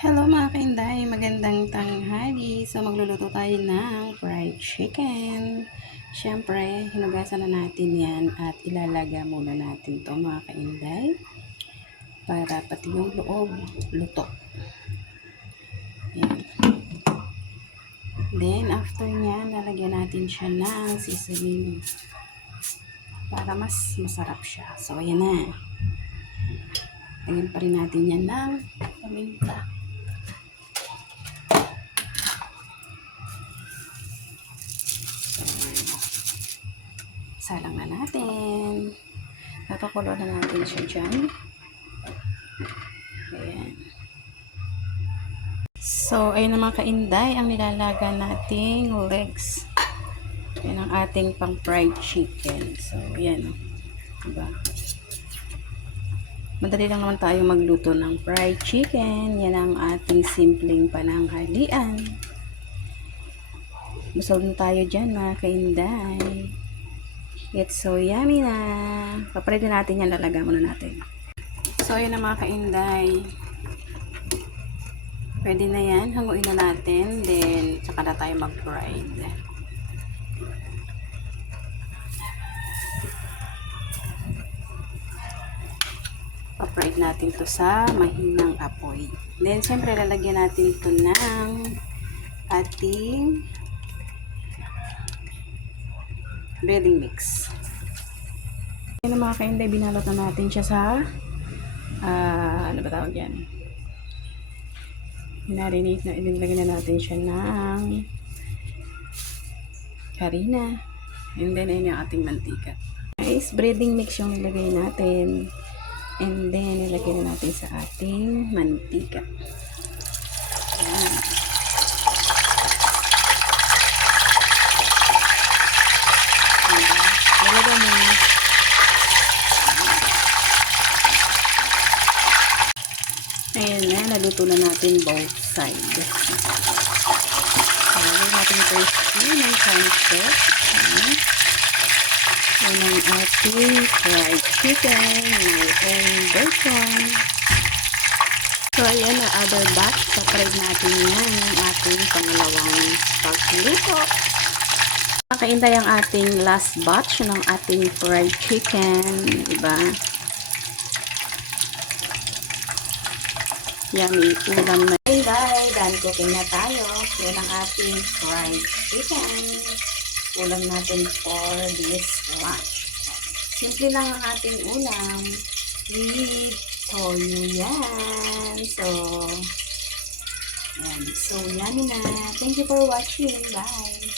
Hello mga kainday, magandang tanghali. So magluluto tayo ng fried chicken. Siyempre, hinugasan na natin yan at ilalaga muna natin to mga kainday para pati yung loob luto. Yan. Then after nyan, lalagyan natin siya ng seasoning para mas masarap siya. So ayan na. Lagyan pa rin natin yan ng paminta. Salang na natin. Papakulo na natin siya dyan. Ayan. So, ayun na mga kainday, ang nilalaga nating legs. Yan ang ating pang fried chicken. So, yan. Diba? Madali lang naman tayo magluto ng fried chicken. Yan ang ating simpleng pananghalian. Busog na tayo dyan mga kainday. It's so yummy na. Papalit natin yan, lalaga muna natin. So, ayun na mga kainday. Pwede na yan. Hanguin na natin. Then, saka na tayo mag-fried. Pa-fried natin to sa mahinang apoy. Then, siyempre, lalagyan natin ito ng ating breading mix. Ayun na mga kainday, binalot na natin siya sa ano ba tawag yan? Marinate na, ilagay na natin siya ng harina. And then, ayun yung ating mantika. Guys, breading mix yung ilagay natin. And then, ilagay na natin sa ating mantika. Ayan. Ilagay mo. Ayan na, naluto na natin both sides. Ilagay natin crispy ng konti. Ayan ang ating fried chicken, my own version. So, ayan na, other batch. Sa-fried natin yan yung ating pangalawang pagluto. Makaintay ang ating last batch ng ating fried chicken. Diba? Yummy ulam na. Kaintay, done cooking na tayo. Yan ang ating fried chicken. Ulam natin for this lunch. Simple lang ang ating ulam with toyo yan. So, yan. So, yummy na. Thank you for watching. Bye!